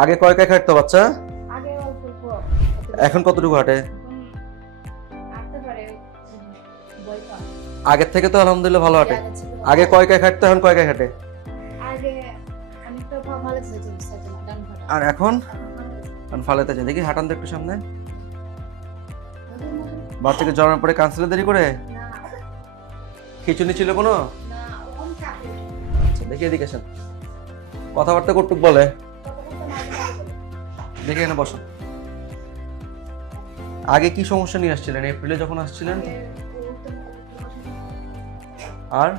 আগে কয় কয় হাঁটতো বাচ্চা? আগে অল্প অল্প। এখন কতটুকু হাঁটে আগের থেকে তো আলহামদুলিল্লাহ ভালো হাঁটে আগে কয় কয় হাঁটতো এখন কয় কয় পাটা আর এখন। ফালেতে যায় দেখি হাঁটান তো একটু সামনে। বাচ্চাকে জন্মের পরে কাউন্সিলে দেরি করে? খিচুনি ছিল কোনো? আচ্ছা দেখি এদিকে কথাবার্তা কটুক বলে। দেখে এখানে বসো। আগে কি সমস্যা নিয়ে আসছিলেন? এপ্রিলে যখন আসছিলেন। আর।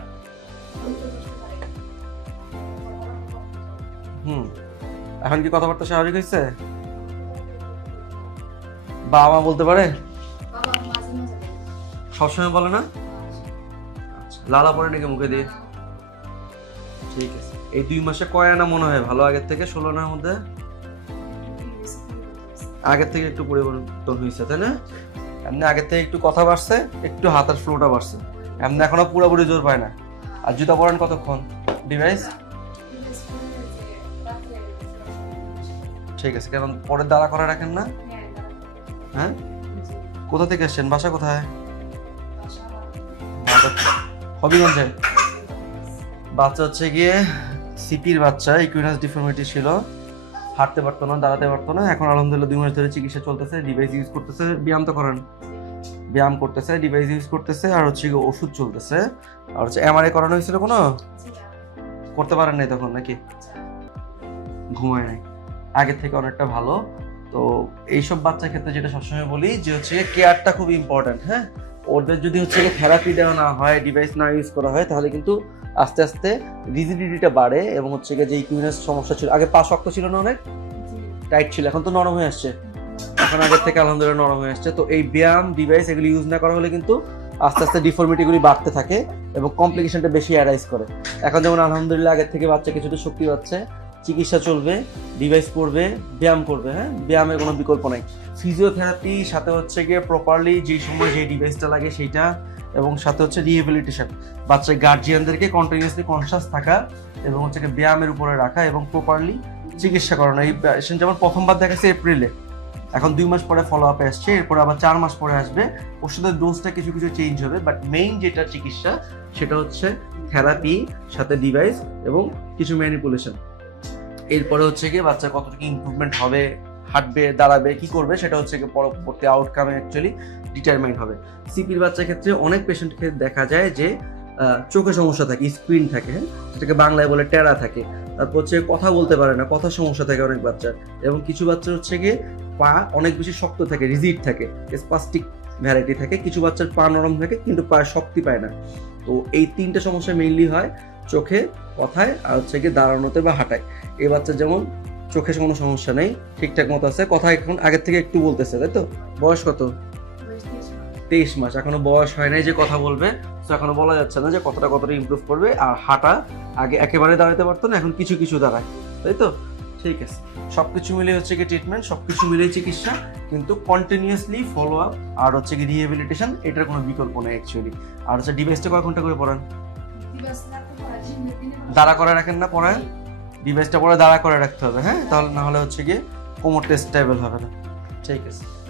হুম। এখন কি কথাবার্তা স্বাভাবিক হয়েছে? বাবা মা বলতে পারে। সবসময় বলে না? আচ্ছা, লালা পরে নাকি মুখে দিয়ে। ঠিক আছে। এই দুই মাসে কয় আনা মনে হয়? ভালো আগের থেকে ষোলো আনার মধ্যে? আগের থেকে একটু পরিবর্তন হয়েছে, তাই না? এমনি আগের থেকে একটু কথা বাড়ছে, একটু হাতের ফ্লোটা বাড়ছে। এমনি এখনও পুরোপুরি জোর পায় না। আর জুতা পরেন কতক্ষণ? ডিভাইস? ঠিক আছে, কারণ পরে দাঁড়া করে রাখেন না? হ্যাঁ? কোথা থেকে আসছেন বাসা কোথায়? হবিগঞ্জে বাচ্চা হচ্ছে গিয়ে সিপির বাচ্চা ইকুইনাস ডিফর্মিটি ছিল। হাঁটতে পারতো না দাঁড়াতে পারতো না। এখন আলহামদুলিল্লাহ দুই মাস ধরে চিকিৎসা চলতেছে ডিভাইস ইউজ করতেছে ব্যায়াম তো করেন। ব্যায়াম করতেছে ডিভাইস ইউজ করতেছে আর হচ্ছে ওষুধ চলতেছে। আর হচ্ছে এমআরআই করানো হয়েছিল কোনো? করতে পারেন নাই তখন নাকি? ঘুমায় নাই। আগের থেকে অনেকটা ভালো। তো এইসব বাচ্চার ক্ষেত্রে যেটা সবসময় বলি যে হচ্ছে কেয়ারটা খুব ইম্পর্ট্যান্ট হ্যাঁ? ওদের যদি হচ্ছে থেরাপি দেওয়া না হয় ডিভাইস না ইউজ করা হয় তাহলে কিন্তু আস্তে আস্তে রিজিডিটিটা বাড়ে এবং হচ্ছে গিয়ে যে ইকুইনাস সমস্যা ছিল আগে পা শক্ত ছিল না অনেক? টাইট ছিল এখন তো নরম হয়ে আসছে। এখন আগের থেকে আলহামদুলিল্লাহ নরম হয়ে আসছে। তো এই ব্যায়াম ডিভাইস এগুলি ইউজ না করা হলে কিন্তু আস্তে আস্তে ডিফর্মিটিগুলি বাড়তে থাকে এবং কমপ্লিকেশনটা বেশি অ্যারাইজ করে। এখন যেমন আলহামদুলিল্লাহ আগের থেকে বাচ্চা কিছুটা শক্তি পাচ্ছে চিকিৎসা চলবে ডিভাইস করবে ব্যায়াম করবে হ্যাঁ? ব্যায়ামের কোনো বিকল্প নাই। ফিজিওথেরাপি সাথে হচ্ছে গিয়ে প্রপারলি যে সময় যে ডিভাইসটা লাগে সেইটা এবং সাথে হচ্ছে রিহেবিলিটেশন বাচ্চার গার্জিয়ানদেরকে কন্টিনিউসলি কনসাস থাকা এবং হচ্ছে ব্যায়ামের উপরে রাখা এবং প্রপারলি চিকিৎসা করানো। এই পেশেন্ট যেমন প্রথমবার দেখাচ্ছে এপ্রিলে এখন দুই মাস পরে ফলো আপে আসছে, এরপর আবার চার মাস পরে আসবে। ওষুধের ডোজটা কিছু কিছু চেঞ্জ হবে বাট মেইন যেটা চিকিৎসা সেটা হচ্ছে থেরাপি সাথে ডিভাইস এবং কিছু ম্যানিপুলেশন এরপরে হচ্ছে গিয়ে বাচ্চা কতটুকু ইমপ্রুভমেন্ট হবে হাঁটবে, দাঁড়াবে, কি করবে সেটা হচ্ছে পরবর্তী আউটকামে অ্যাকচুয়ালি ডিটারমাইন হবে। সিপির বাচ্চার ক্ষেত্রে অনেক পেশেন্টকে দেখা যায় যে চোখে সমস্যা থাকে স্ক্রিন থাকে হ্যাঁ? যেটাকে বাংলায় বলে টেরা থাকে। তারপর হচ্ছে কথা বলতে পারে না কথা সমস্যা থাকে অনেক বাচ্চার। এবং কিছু বাচ্চার হচ্ছে গিয়ে পা অনেক বেশি শক্ত থাকে রিজিড থাকে স্পাস্টিক ভ্যারাইটি থাকে। কিছু বাচ্চার পা নরম থাকে, কিন্তু পায়ে শক্তি পায় না। তো এই তিনটা সমস্যা মেইনলি হয় চোখে, কথায় আর হচ্ছে গিয়ে দাঁড়ানোতে বা হাঁটায়। এই বাচ্চা যেমন চোখে কোনো সমস্যা নেই ঠিকঠাক মতো আছে। কথা এখন আগের থেকে একটু বলতেছে তাই তো? বয়স কত? তেইশ মাস। এখনও বয়স হয় নাই যে কথা বলবে। তো এখনও বলা যাচ্ছে না যে কতটা কতটা ইমপ্রুভ করবে। আর হাঁটা আগে একেবারে দাঁড়াতে পারতো না এখন কিছু কিছু দাঁড়ায়। তাই তো? ঠিক আছে। সব কিছু মিলে হচ্ছে কি ট্রিটমেন্ট সব কিছু মিলে চিকিৎসা। কিন্তু কন্টিনিউয়াসলি ফলো আপ আর হচ্ছে কি রিহেবিলিটেশন এটার কোনো বিকল্প নেই অ্যাকচুয়ালি আর হচ্ছে ডিভাইসটা কয় ঘণ্টা করে পড়ান? দাঁড়া করে রাখেন না পড়ায়? ডিভাইসটা পরে দাঁড়া করে রাখতে হবে হ্যাঁ? তাহলে না হলে হচ্ছে গিয়ে কোমরটা স্টেবল হবে না। ঠিক আছে।